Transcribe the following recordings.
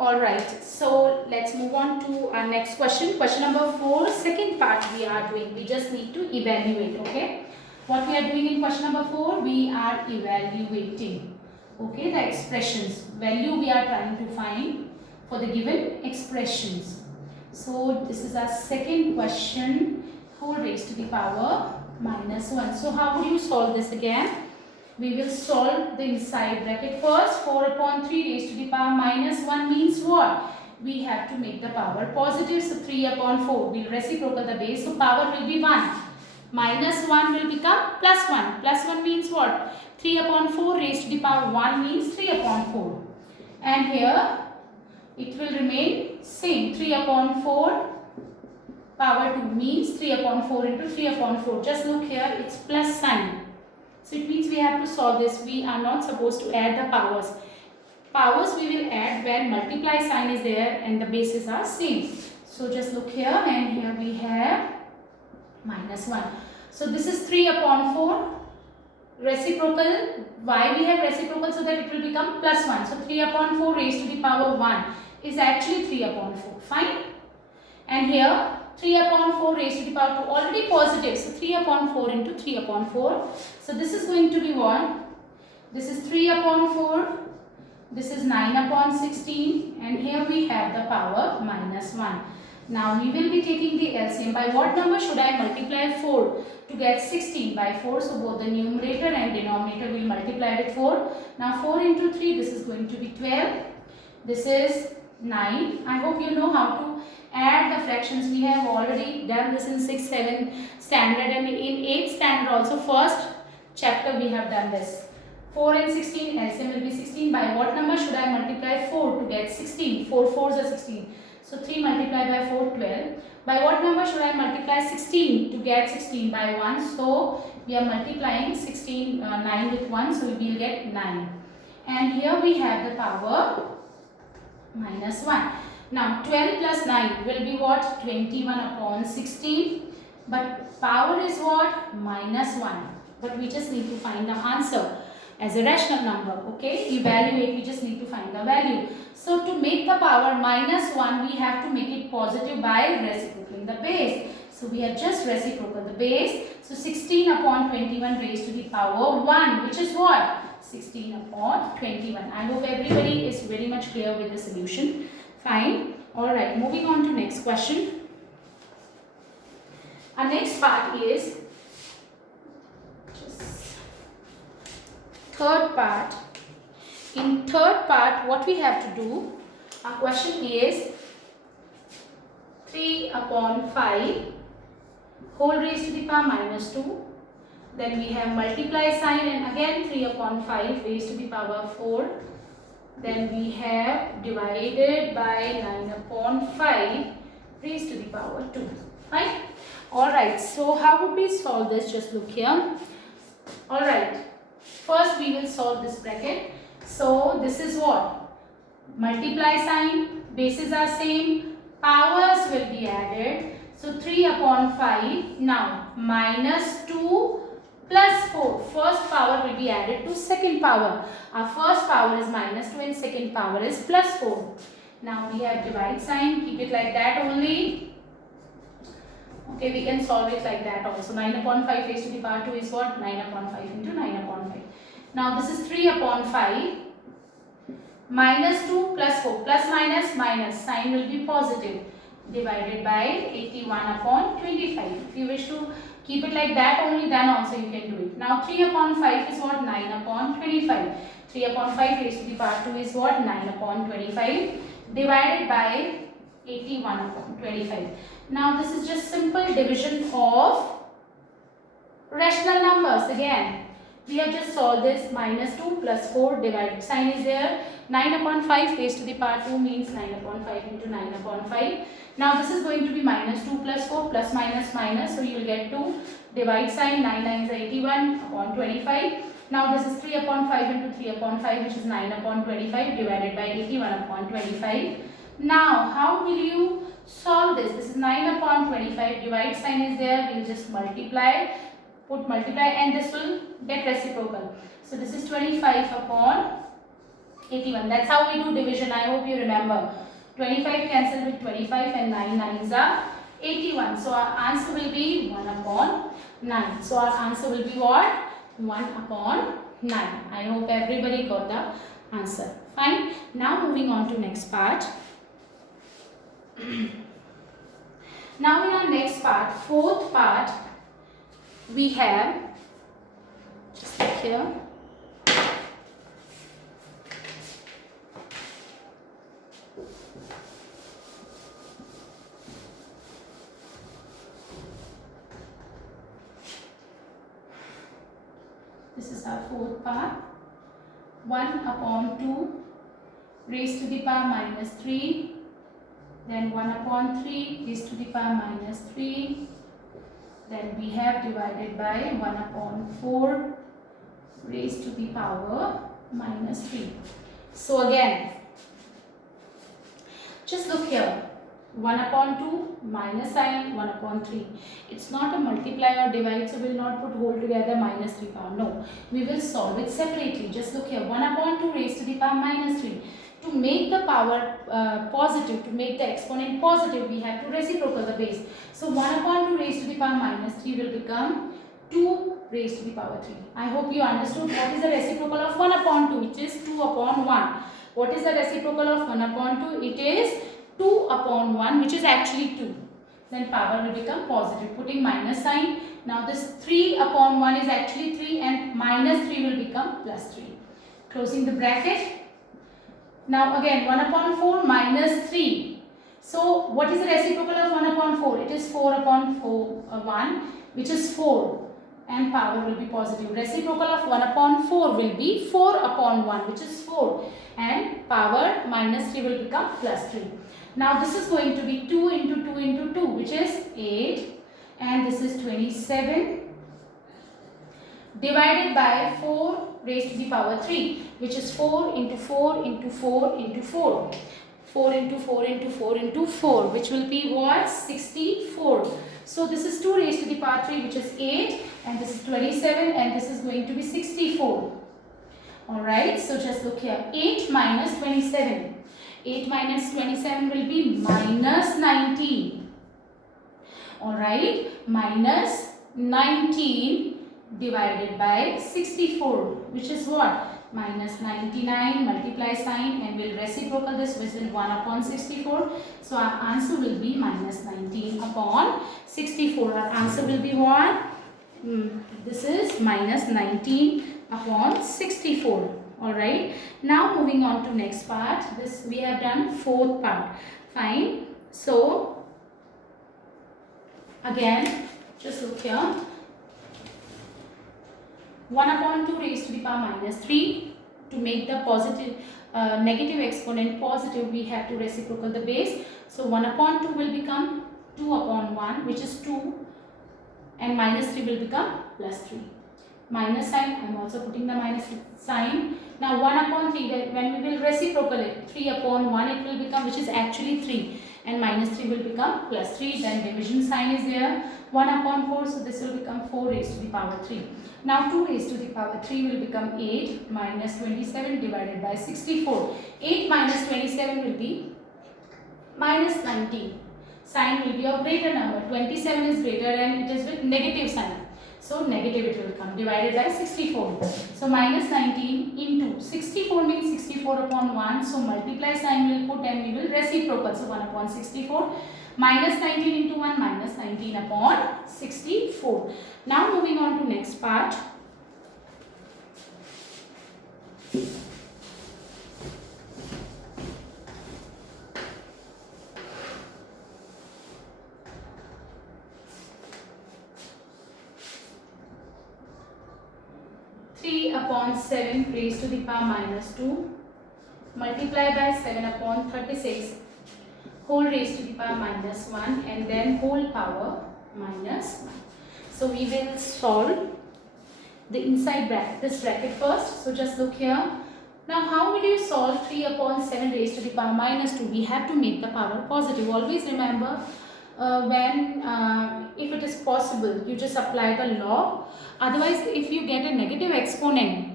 Alright, so let's move on to our next question. Question number 4, second part we are doing. We just need to evaluate, okay? What we are doing in question number 4, we are evaluating, okay, the expressions. Value we are trying to find for the given expressions. So this is our second question, whole raised to the power minus 1. So how would you solve this again? We will solve the inside bracket first. 4 upon 3 raised to the power minus 1 means what? We have to make the power positive. So 3 upon 4 will reciprocal the base. So power will be 1. Minus 1 will become plus 1. Plus 1 means what? 3 upon 4 raised to the power 1 means 3 upon 4. And here it will remain same. 3 upon 4 power 2 means 3 upon 4 into 3 upon 4. Just look here, it's plus sign. So it means we have to solve this. We are not supposed to add the powers. Powers we will add when multiply sign is there and the bases are same. So just look here, and here we have minus 1. So this is 3 upon 4 reciprocal. Why we have reciprocal? So that it will become plus 1. So 3 upon 4 raised to the power 1 is actually 3 upon 4. Fine. And here 3 upon 4 raised to the power 2 already positive. So 3 upon 4 into 3 upon 4. So this is going to be 1. This is 3 upon 4. This is 9 upon 16. And here we have the power minus 1. Now we will be taking the LCM. By what number should I multiply 4 to get 16? By 4. So both the numerator and denominator will multiply with 4. Now 4 into 3, this is going to be 12. This is 9. I hope you know how to add the fractions. We have already done this in 6th, 7th standard, and in 8th standard also, first chapter we have done this. 4 and 16, LCM will be 16. By what number should I multiply 4 to get 16? 4 4s are 16. So 3 multiplied by 4, 12. By what number should I multiply 16 to get 16? By 1. So we are multiplying 16, 9 with 1. So we will get 9. And here we have the power minus 1. Now 12 plus 9 will be what? 21 upon 16. But power is what? Minus 1. But we just need to find the answer as a rational number. Okay? Evaluate, we just need to find the value. So to make the power minus 1, we have to make it positive by reciprocating the base. So we have just reciprocal the base. So 16 upon 21 raised to the power 1, which is what? 16 upon 21. I hope everybody is very much clear with the solution. Fine. Alright, moving on to next question. Our next part is third part. In third part, what we have to do, our question is 3 upon 5 whole raised to the power minus 2. Then we have multiply sign, and again 3 upon 5 raised to the power 4. Then we have divided by 9 upon 5 raised to the power 2. Right? Alright, so how would we solve this? Just look here. Alright, first we will solve this bracket. So this is what? Multiply sign, bases are same, powers will be added. So 3 upon 5, now minus 2 plus 4. First power will be added to second power. Our first power is minus 2 and second power is plus 4. Now we have divide sign. Keep it like that only. Okay, we can solve it like that also. 9 upon 5 raised to the power 2 is what? 9 upon 5 into 9 upon 5. Now this is 3 upon 5. Minus 2 plus 4. Plus minus minus. Sign will be positive. Divided by 81 upon 25. If you wish to keep it like that only, then also you can do it. Now 3 upon 5 is what? 9 upon 25. 3 upon 5 raised to the power 2 is what? 9 upon 25. Divided by 81 upon 25. Now this is just simple division of rational numbers. Again, we have just solved this. Minus 2 plus 4, divide sign is there. 9 upon 5 raised to the power 2 means 9 upon 5 into 9 upon 5. Now this is going to be minus 2 plus 4 plus minus minus. So you will get 2. Divide sign, 9 9 is 81 upon 25. Now this is 3 upon 5 into 3 upon 5, which is 9 upon 25 divided by 81 upon 25. Now how will you solve this? This is 9 upon 25. Divide sign is there. We will just multiply. Put multiply and this will get reciprocal. So this is 25 upon 81. That's how we do division. I hope you remember. 25 cancel with 25 and 9 nines are 81. So our answer will be 1 upon 9. So our answer will be what? 1 upon 9. I hope everybody got the answer. Fine. Now moving on to next part. Now in our next part, fourth part, we have, just look here. This is our fourth part. 1 upon 2 raised to the power minus 3. Then 1 upon 3 raised to the power minus 3. Then we have divided by 1 upon 4 raised to the power minus 3. So again, just look here. 1 upon 2 minus sign 1 upon 3. It's not a multiply or divide, so we will not put whole together minus 3 power. No, we will solve it separately. Just look here. 1 upon 2 raised to the power minus 3. To make the power positive, to make the exponent positive, we have to reciprocal the base. So 1 upon 2 raised to the power minus 3 will become 2 raised to the power 3. I hope you understood what is the reciprocal of 1 upon 2, which is 2 upon 1. What is the reciprocal of 1 upon 2? It is 2 upon 1, which is actually 2. Then power will become positive, putting minus sign. Now this 3 upon 1 is actually 3 and minus 3 will become plus 3. Closing the bracket. Now again 1 upon 4 minus 3. So what is the reciprocal of 1 upon 4? It is 4 upon 1, which is 4. And power will be positive. Reciprocal of 1 upon 4 will be 4 upon 1, which is 4. And power minus 3 will become plus 3. Now this is going to be 2 into 2 into 2, which is 8. And this is 27. Divided by 4 raised to the power 3, which is 4 into 4 into 4 into 4. 4 into 4 into 4 into 4, which will be what? 64. So this is 2 raised to the power 3, which is 8. And this is 27 and this is going to be 64. Alright, so just look here. 8 minus 27. 8 minus 27 will be minus 19. Alright, minus 19 divided by 64, which is what? Minus 99, multiply sign and we'll reciprocal this, which is 1 upon 64. So our answer will be minus 19 upon 64. Our answer will be what? This is minus 19 upon 64. Alright. Now moving on to next part. This we have done fourth part. Fine. So again, just look here. 1 upon 2 raised to the power minus 3. To make the positive negative exponent positive, we have to reciprocal the base. So 1 upon 2 will become 2 upon 1, which is 2. And minus 3 will become plus 3. Minus sign, I am also putting the minus sign. Now 1 upon 3, when we will reciprocal it, 3 upon 1 it will become, which is actually 3. And minus 3 will become plus 3. Then division sign is there. 1 upon 4, so this will become 4 raised to the power 3. Now 2 raised to the power 3 will become 8 minus 27 divided by 64. 8 minus 27 will be minus 19. Sign will be of greater number. 27 is greater and it is with negative sign. So negative it will come, divided by 64. So minus 19 into 64 means 64 upon 1. So multiply sign will put and we will reciprocal. So 1 upon 64. Minus 19 into 1, minus 19 upon 64. Now moving on to next part. Upon 7 raised to the power minus 2 multiply by 7 upon 36 whole raised to the power minus 1 and then whole power minus 1. So we will solve the inside bracket, this bracket first. So just look here. Now how will you solve 3 upon 7 raised to the power minus 2? We have to make the power positive. Always remember if it is possible, you just apply the law. Otherwise, if you get a negative exponent,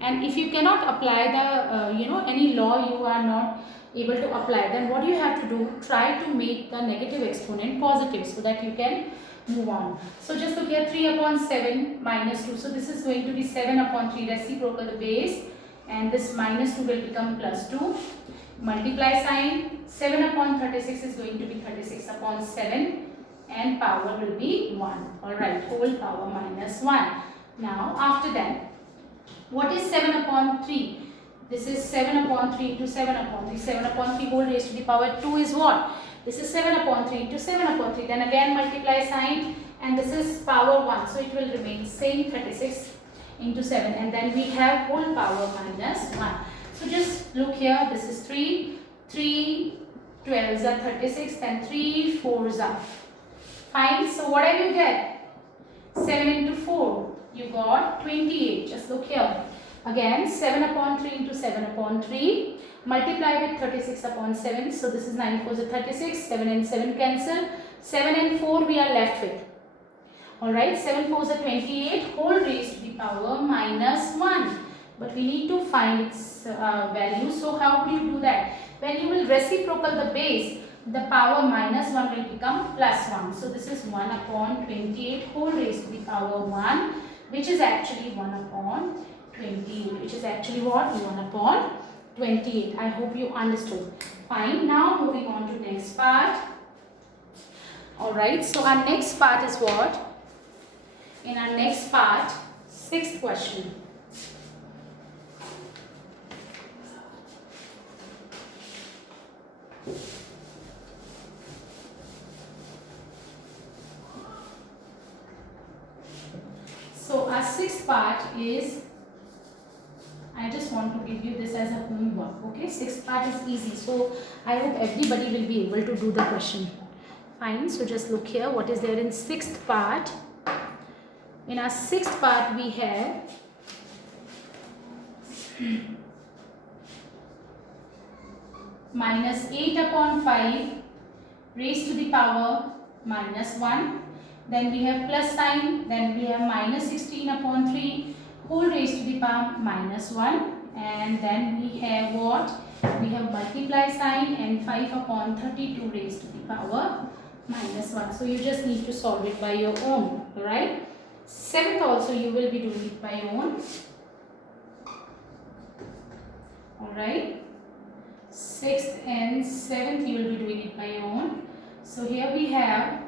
And if you cannot apply the any law, you are not able to apply, then what you have to do, try to make the negative exponent positive so that you can move on. So just look here, 3 upon 7 minus 2. So this is going to be 7 upon 3, reciprocal the base, and this minus 2 will become plus 2. Multiply sign, 7 upon 36 is going to be 36 upon 7, and power will be 1. Alright, whole power minus 1. Now after that, what is 7 upon 3? This is 7 upon 3 into 7 upon 3. 7 upon 3 whole raised to the power 2 is what? This is 7 upon 3 into 7 upon 3. Then again multiply sign, and this is power 1. So it will remain same, 36 into 7. And then we have whole power minus 1. So just look here. This is 3. 3 12s are 36. Then 3 4s are. Fine. So what did you get? 7 into 4. You got 28. Just look here. Again 7 upon 3 into 7 upon 3. Multiply with 36 upon 7. So this is 9 4s are 36. 7 and 7 cancel. 7 and 4 we are left with. Alright. 7 4s are 28. Whole raised to the power minus 1. But we need to find its value. So how will you do that? When you will reciprocal the base, the power minus 1 will become plus 1. So this is 1 upon 28 whole raised to the power 1, which is actually 1 upon 28, which is actually what? 1 upon 28. I hope you understood. Fine. Now moving on to next part. Alright, so our next part is what? In our next part, 6th question. So our 6th part is, I just want to give you this as a homework. Okay, 6th part is easy. So I hope everybody will be able to do the question. Fine. So just look here. What is there in 6th part? In our 6th part we have minus 8 upon 5 raised to the power minus 1. Then we have plus sign. Then we have minus 16 upon 3 whole raised to the power minus 1. And then we have what? We have multiply sign and 5 upon 32 raised to the power minus 1. So you just need to solve it by your own. Alright. 7th also you will be doing it by your own. Alright. 6th and 7th you will be doing it by your own. So here we have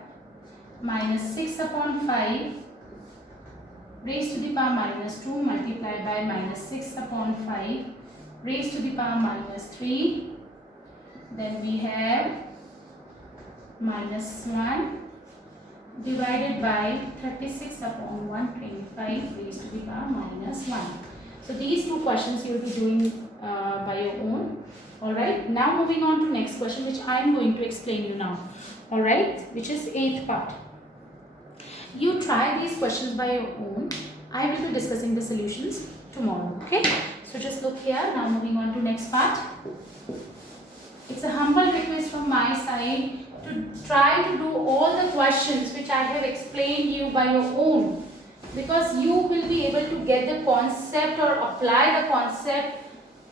minus 6 upon 5 raised to the power minus 2 multiplied by minus 6 upon 5 raised to the power minus 3. Then we have minus 1 divided by 36 upon 125 raised to the power minus 1. So these two questions you will be doing by your own. Alright, now moving on to next question, which I am going to explain you now. Alright, which is 8th part. You try these questions by your own. I will be discussing the solutions tomorrow. Okay, so just look here. Now moving on to next part. It's a humble request from my side to try to do all the questions which I have explained you by your own, because you will be able to get the concept or apply the concept.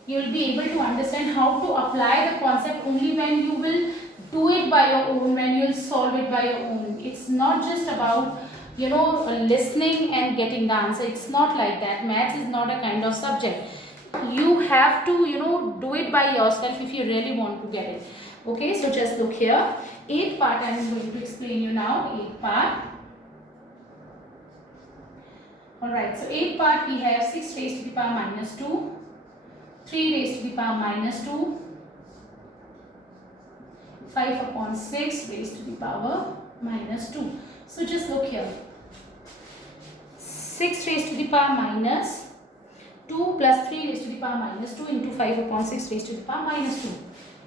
You will be able to understand how to apply the concept only when you will do it by your own, when you will solve it by your own. It's not just about listening and getting the answer. It's not like that. Maths is not a kind of subject. You have to do it by yourself if you really want to get it. Okay, so just look here. 8th part I am going to explain you now. 8th part. Alright, so 8th part we have 6 raised to the power minus 2, 3 raised to the power minus 2, 5 upon 6 raised to the power minus 2. So just look here. 6 raised to the power minus 2 plus 3 raised to the power minus 2 into 5 upon 6 raised to the power minus 2.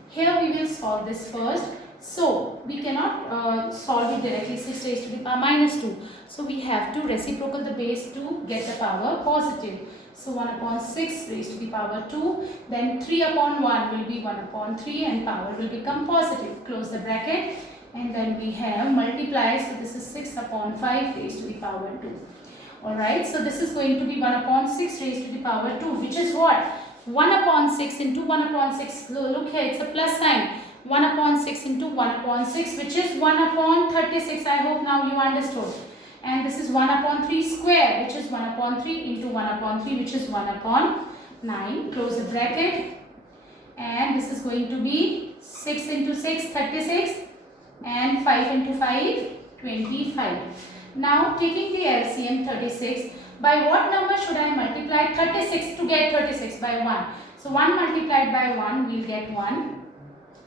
Here we will solve this first. So we cannot solve it directly, 6 raised to the power minus 2. So we have to reciprocal the base to get the power positive. So 1 upon 6 raised to the power 2. Then 3 upon 1 will be 1 upon 3 and power will become positive. Close the bracket. And then we have multiply. So this is 6 upon 5 raised to the power 2. Alright, so this is going to be 1 upon 6 raised to the power 2, which is what? 1 upon 6 into 1 upon 6. Look here, it's a plus sign. 1 upon 6 into 1 upon 6, which is 1 upon 36. I hope now you understood. And this is 1 upon 3 square, which is 1 upon 3 into 1 upon 3, which is 1 upon 9. Close the bracket. And this is going to be 6 into 6, 36. And 5 into 5, 25. Now taking the LCM 36, by what number should I multiply 36 to get 36? By 1. So 1 multiplied by 1 we'll get 1.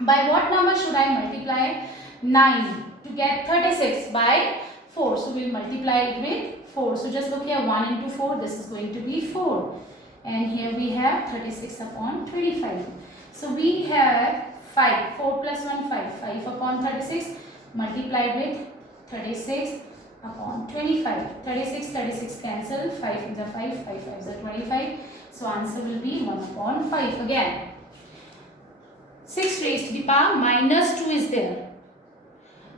By what number should I multiply 9 to get 36? By 4. So we'll multiply it with 4. So just look here, 1 into 4, this is going to be 4. And here we have 36 upon 25. So we have 5. 4 plus 1, 5. 5 upon 36 multiplied with 36 upon 25. 36, 36 cancel. 5 is a 5, 5 is a 25. So answer will be 1 upon 5 again. 6 raised to the power minus 2 is there.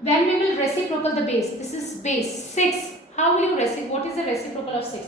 When we will reciprocal the base, this is base 6. How will you reciprocate? What is the reciprocal of 6?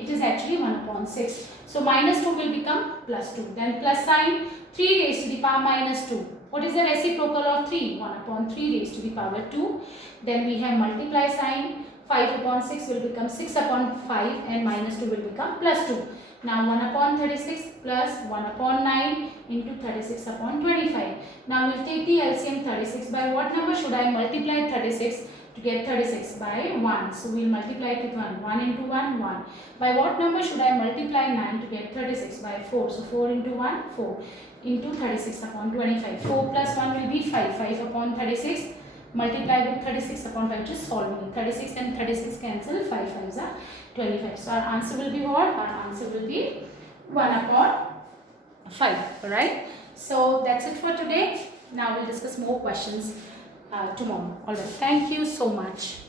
It is actually 1 upon 6. So minus 2 will become plus 2. Then plus sign 3 raised to the power minus 2. What is the reciprocal of 3? 1 upon 3 raised to the power 2. Then we have multiply sign. 5 upon 6 will become 6 upon 5 and minus 2 will become plus 2. Now 1 upon 36 plus 1 upon 9 into 36 upon 25. Now we will take the LCM 36. By what number should I multiply 36 to get 36? By 1. So we will multiply it with 1. 1 into 1, 1. By what number should I multiply 9 to get 36? By 4. So 4 into 1, 4 into 36 upon 25. 4 plus 1 will be 5. 5 upon 36. Multiply with 36 upon 5, just solving. 36 and 36 cancel, 5 5s are 25. So our answer will be what? Our answer will be 1 upon 5. Alright. So that's it for today. Now we'll discuss more questions tomorrow. Alright. Thank you so much.